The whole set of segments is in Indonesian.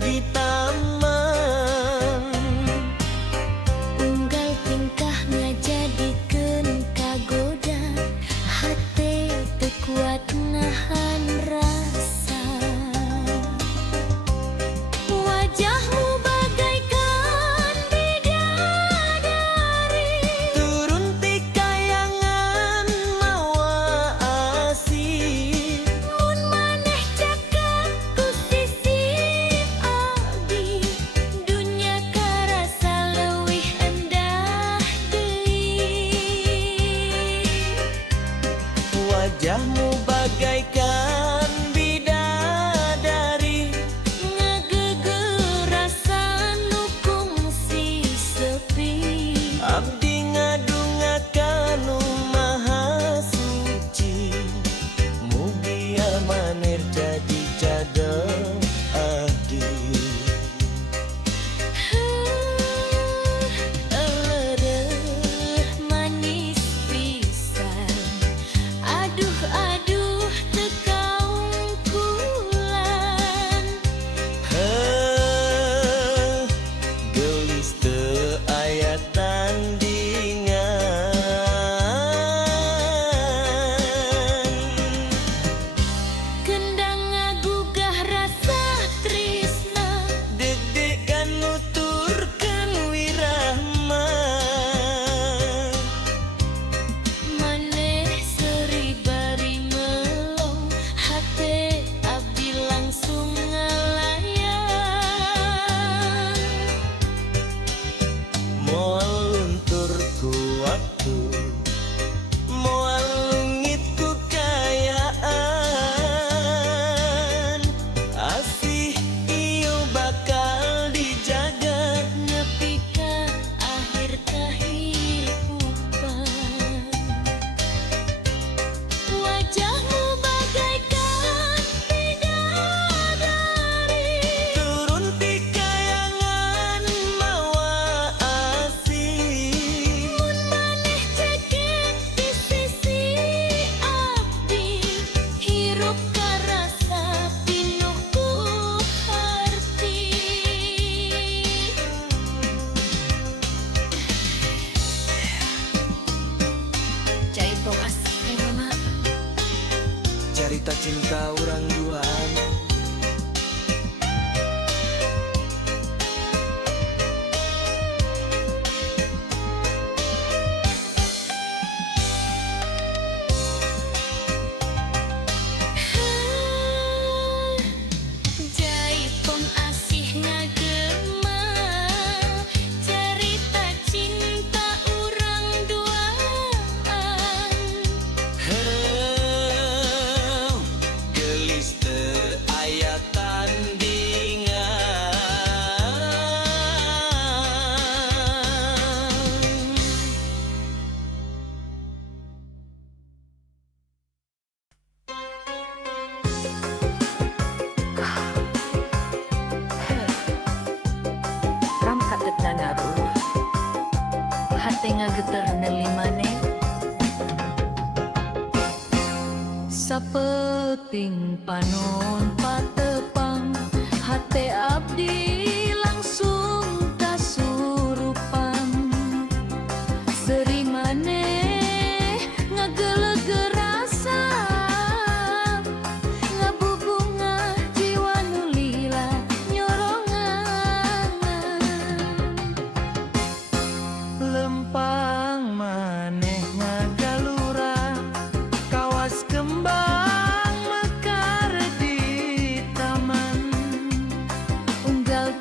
di taman. Unggal tingkah ngajadikeun kagoda, hate teu kuat nahan rasa. Wajahmu bagaikan bidadari, Turun ti kayangan mawa asih. mun maneh cakap ku sisi abdi, dunya karasa leuwih endah deui. Wajahmu bagaikan bidadari, Ngageugeur rasa nu kungsi sepi. abdi ngadungakan nu maha suci. Mugi amanir jadi cadel abdi. Elereuh manis pisan, aduh aduh teu kaungkulan. Gelis teu aya tandingan. Kendang ngagugah rasa trisna, Deg-degan nuturkeun wirahma. maneh seuri bari melong, hate abdi langsung ngalayang. Moal luntur ku waktu, moal lungit ku kayaan. Asih ieu bakal dijaga. Nepi ka akhir kahirupan. Wajahmu bagaikan bidadari, Turun ti kayangan mawa asih. mun maneh cekek di sisi abdi, hirup karasa pinuh ku harti. Jaitong asih mama, Carita cinta urang duaan. jaitong asih ngagema, cerita cinta urang duaan. Gelis teu aya tandingan. Ram katetna ngaruh, hate ngageter neuli maneh. Sapeting panon patepang, hate abdi langsung kasurupan. Seri maneh ngageuleugeur rasa, ngabubungah jiwa nu lila nyorongan. Lempang maneh ngagalura, kawas kembang mekar di taman. Unggal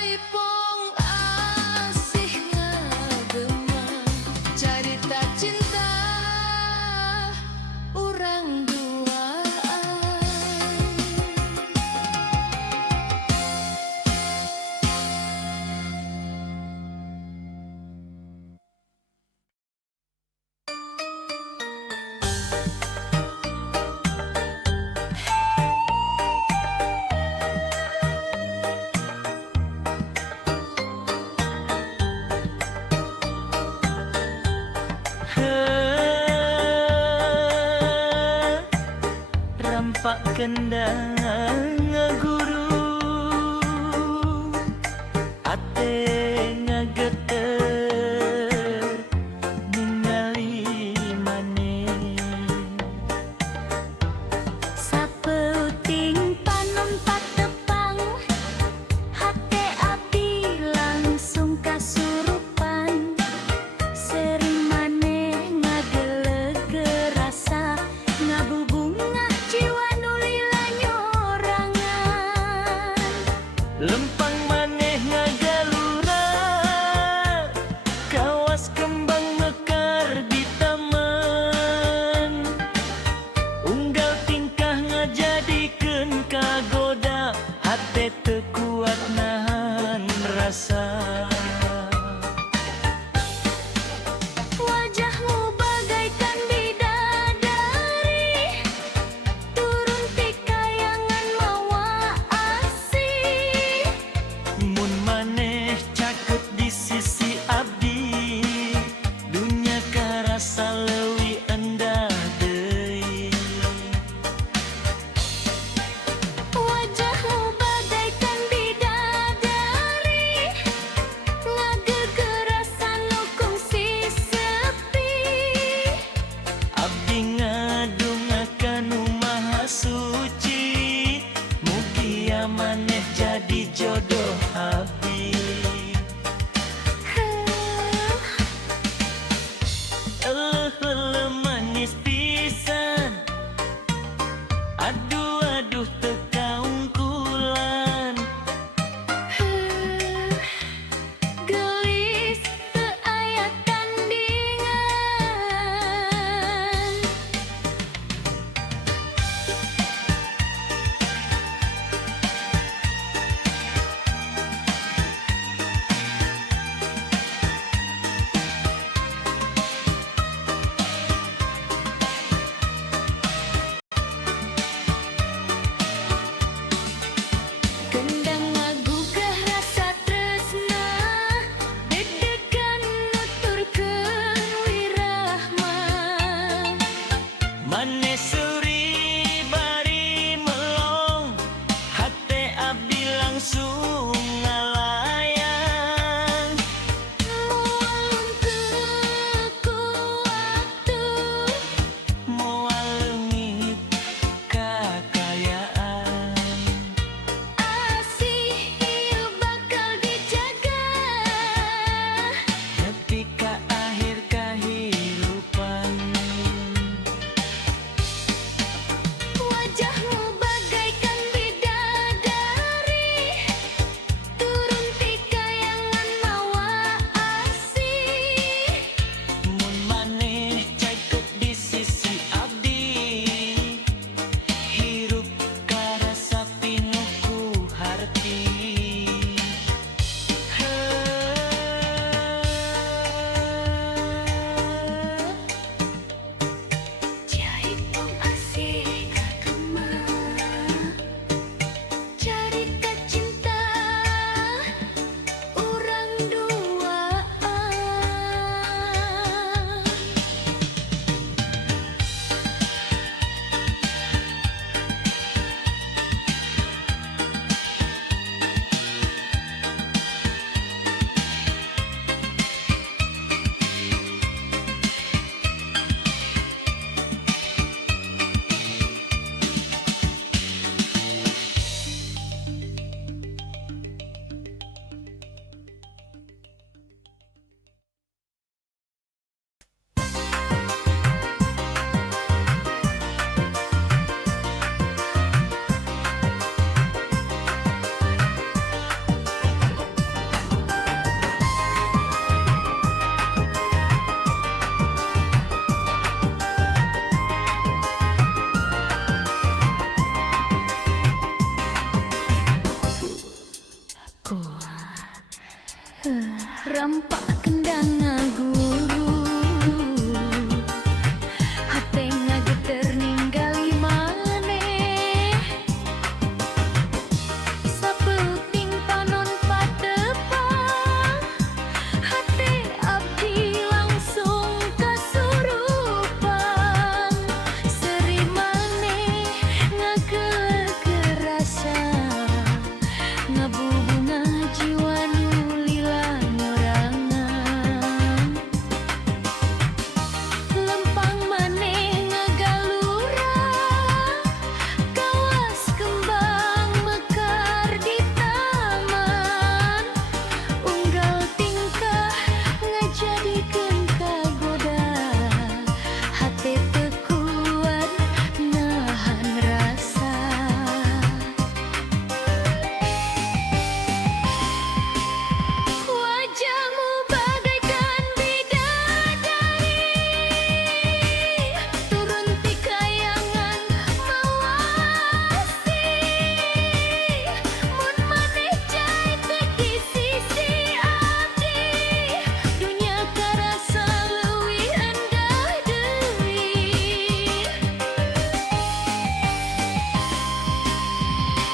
Jaipong asih ngagema cerita cinta urang duaan. Rampak kendang ngaguru ate ngageter ningali maneh Sapeuting panon patepang hate abdi langsung kasurupan sering maneh ngageleg rasa ngabubungah jiwa nu lila nyorang Rampak kendang guru hate ngageter ninggali maneh sapeuting panon patepang hate abdi langsung kasurupan seri maneh ngageuleuh rasa ngabubunga jiwa nu lila nyorangan lempang maneh ngagalura kawas kembang mekar di taman unggal tingkah ngajadikeun kagoda hate teu kuat nahan rasa wajahmu bagaikan bidadari turun ti kayangan mawasi mun maneh cai teh di sisi abdi dunya karasa leuwih endah deui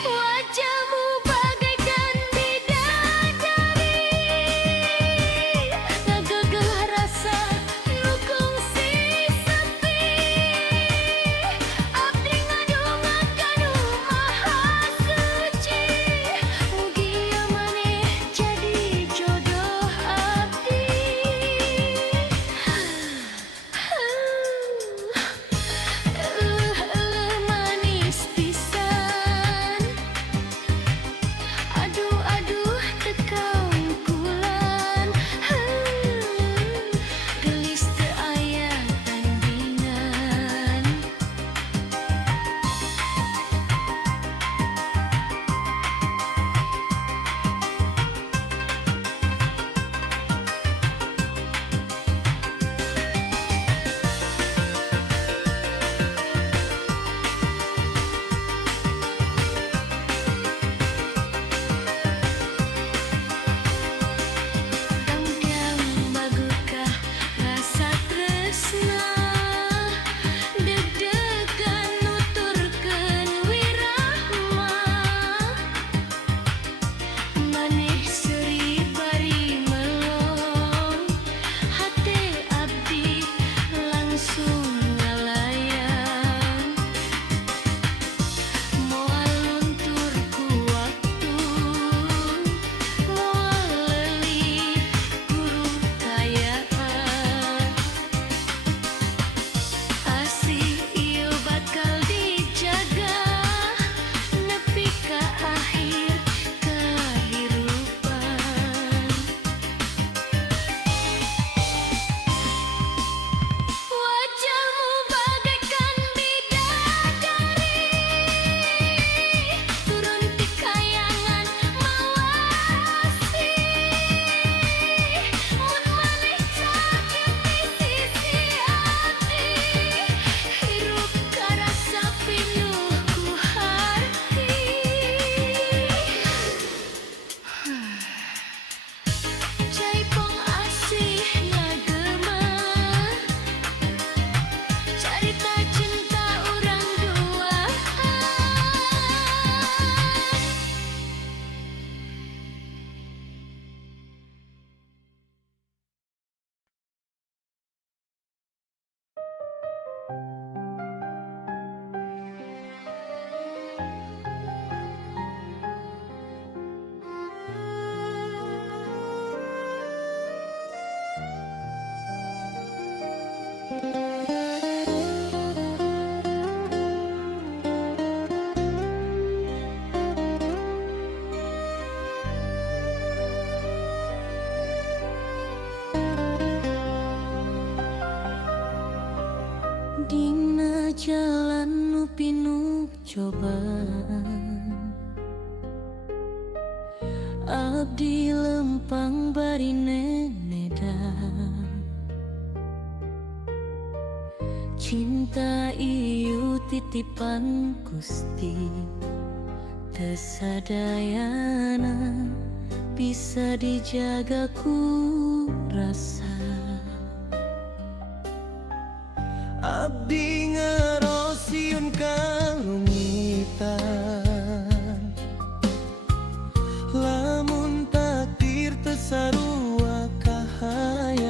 wajahmu bagaikan bidadari ngagegeh rasa nu kungsi sepi abdi ngadongakan nu maha suci mugia maneh jadi jodoh abdi manis pisan aduh aduh tekau kulan gelis teu aya tandingan Dangdang bagukah rasa tresna deg-degan nuturkeun wirahma maneh seuri bari melong hate abdi langsung ngalayang moal luntur ku waktu moal leuli guru kayaan asih ieu bakal dijaga nepi ka akhir kahirupan wajahmu bagaikan bidadari turun ti kayangan mawasi mun maneh sakit di sisi abdi hirup karasa pinuh ku harti Jaipong asih ngagema carita cinta urang duaan dina jalan nu pinuh cobaan abdi lempang bari nenedan cinta ieu titipan Gusti teu sadayana bisa dijaga ku rasa. Abdi ngerosiun kalungitan, lamun takdir tesarua kahayang,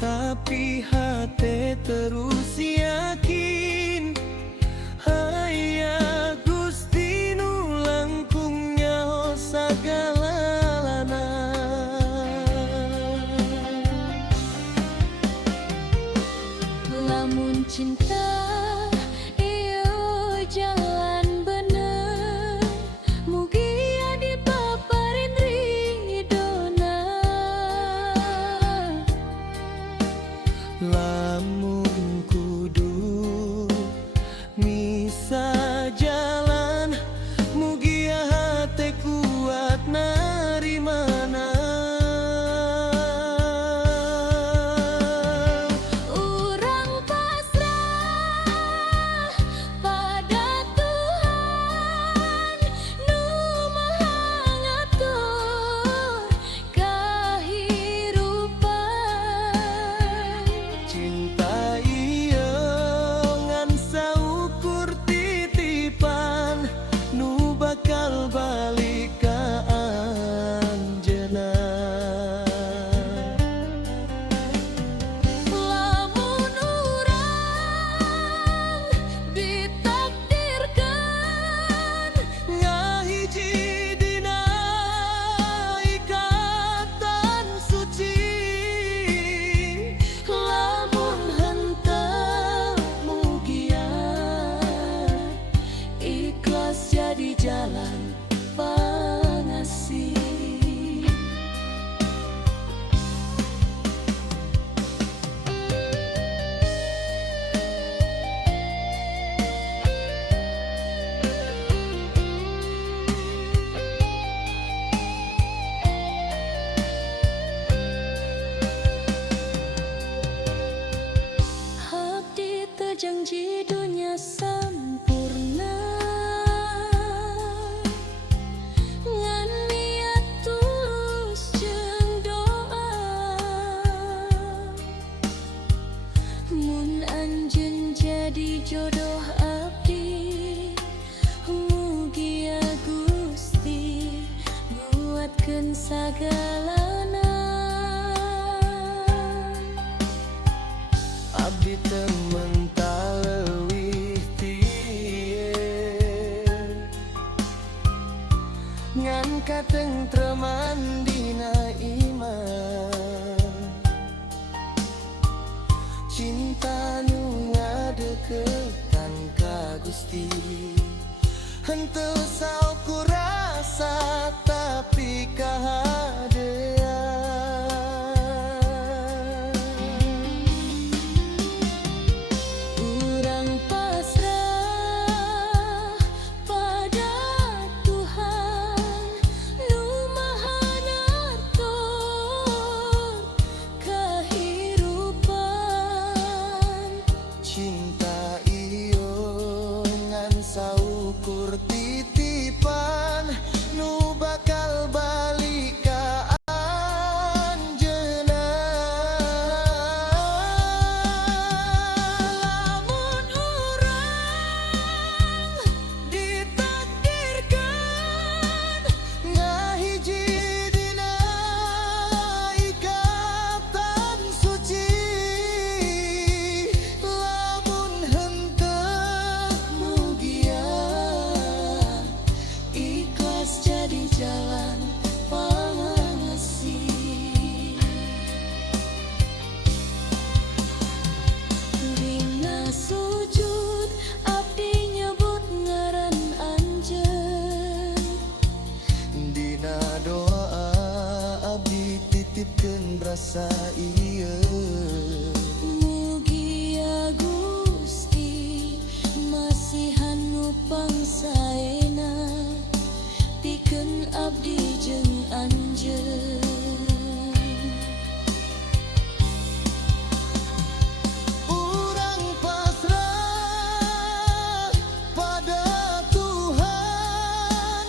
tapi hati terus yakin haya Gusti nu langkung nyaho sagalana. Lamun cinta iyo jalan bener, mugi adi paparin ridona. Lamun kudu misa jalan, mugi hati kuat narimana. Urang pasrah pada Tuhan nu maha ngatur kahirupan. Cinta iyo ngan saukur titipan, nu bakal balik ka anjeunna. Lamun urang ditakdirkan Ngahiji dina ikatan suci, lamun henteu mugia ikhlas jadi jalan pangasih. Abdi teu janji dunia sampurna, ngan niat tulus jeung doa. Mun anjeun jadi jodoh abdi, mugia Gusti nguatkeun sagalana. abdi teu mental leuwih tieun, ngan katentreman dina iman. Cinta nu ngadeukeutan ka Gusti, henteu saukur rasa tapi kahadean. Urang pasrah pada Tuhan nu maha ngatur kahirupan. Cinta iyo ngan saukur titipan, nu bakal balik ka anjeunna. Lamun urang ditakdirkan ngahiji dina ikatan suci, lamun henteu mugia Ikhlas jadi jalan pangasih. Dina sujud abdi nyebut ngaran anjeun, dina doa abdi titipkeun rasa ieu. mugia Gusti masihan nu pangsaena pikeun abdi jeung anjeun. Urang pasrah pada Tuhan,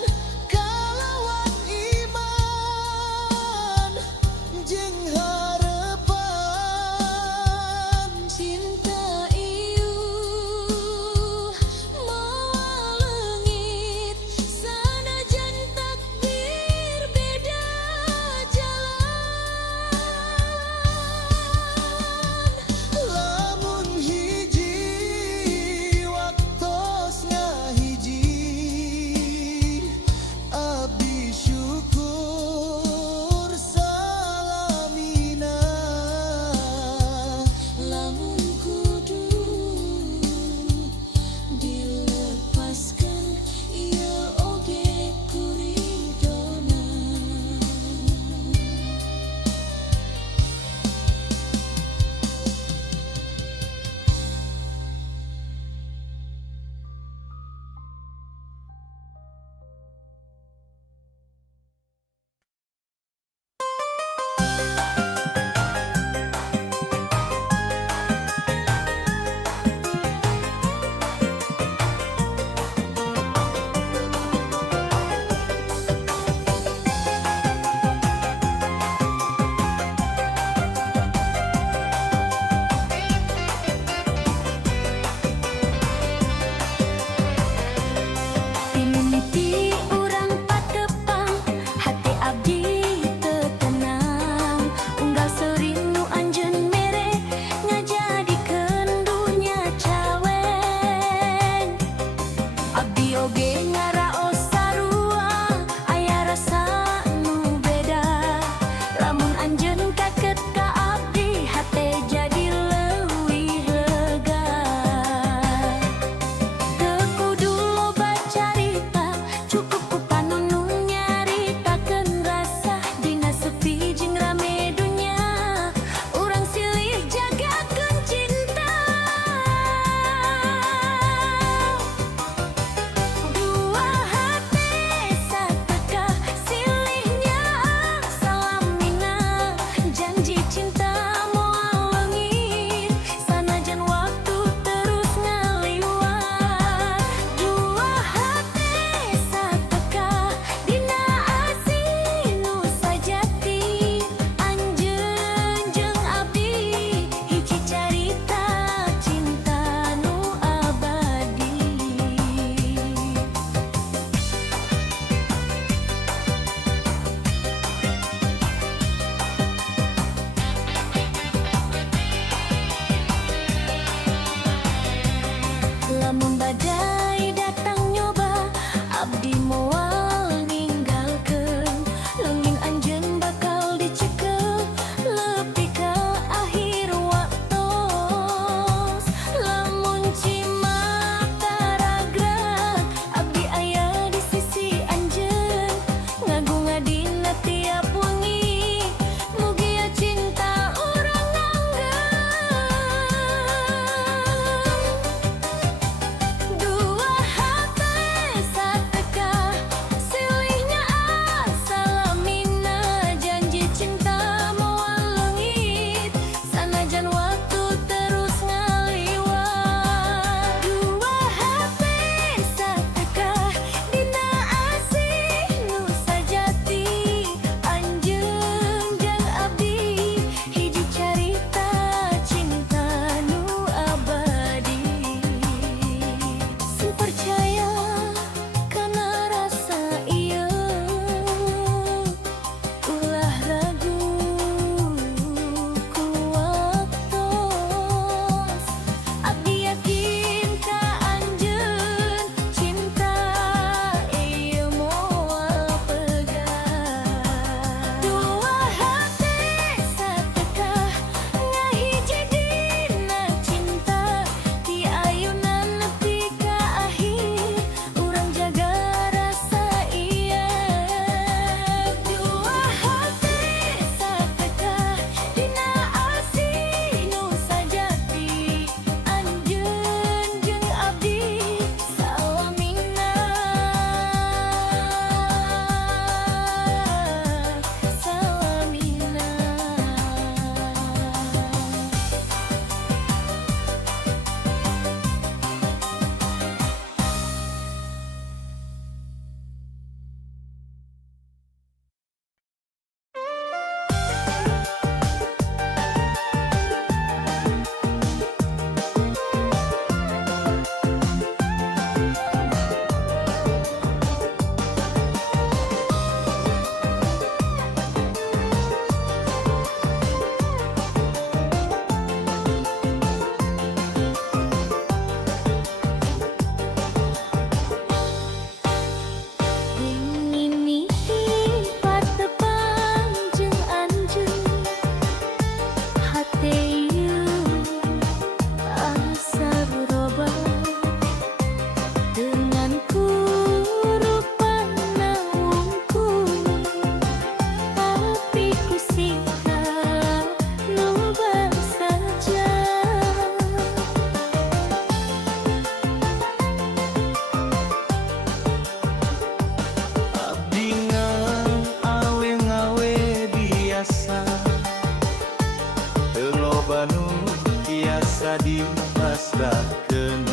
tiasa dipasrahkeun.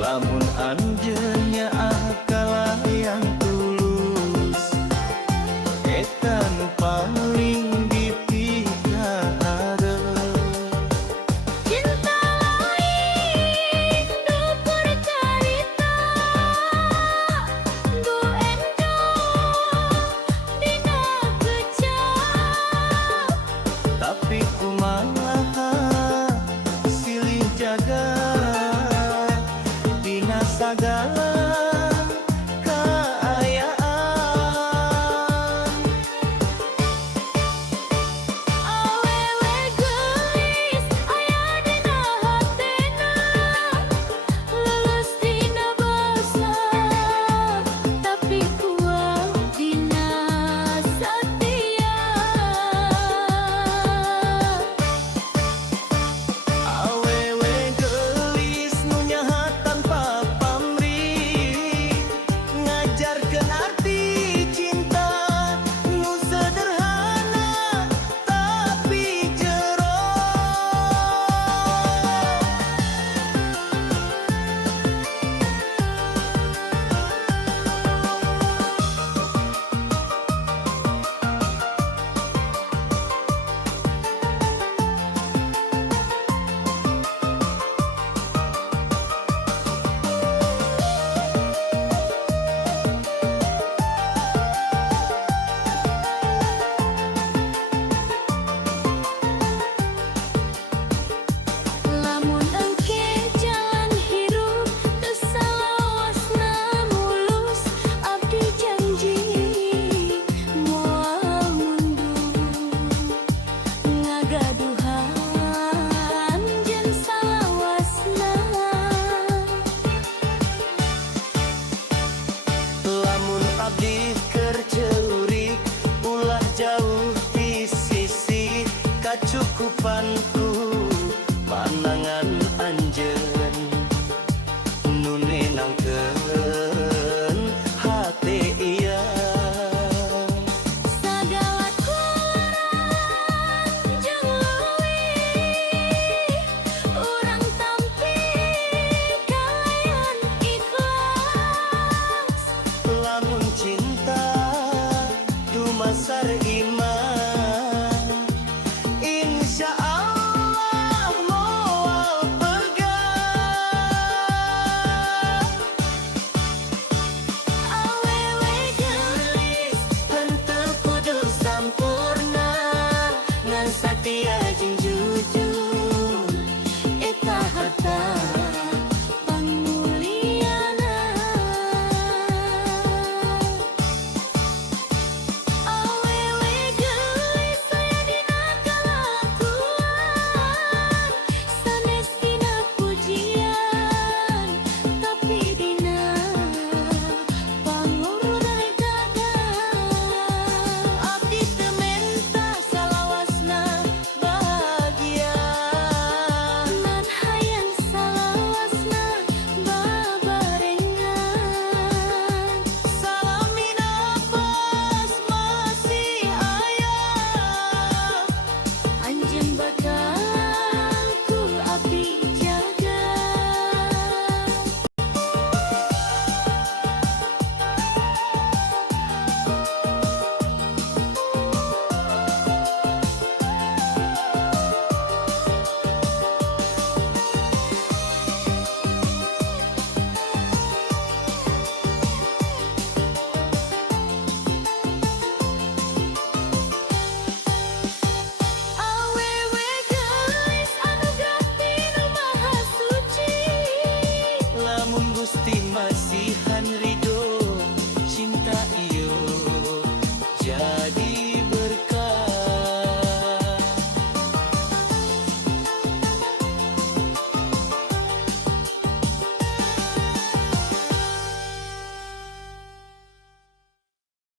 Lamun anjeunnya akalah yang tulus, eta nu paling dipikara. Cinta lain du bercerita, du endong dina kecap. Tapi kumaha silih jaga dina sagala kaayaan. Awewe geus aya dina hatena, lulus dina basa, tapi kuat dina satia. Awewe geulis nu nyaha tanpa pamrih, ngajarkeun arti cinta nu sederhana tapi jero. Lamun engke jalan hirup teu salawasna mulus, abdi janji moal mundur ngagaduhan jeung salawasna. Lamun abdi keur ceurik ulah jauh di sisi, kacukupanku pandangan anjeun nu nenangkeun hate ieu. Sagala kurangan jeung leuwih urang tampi kalayan ikhlas. Lamun cinta dumasar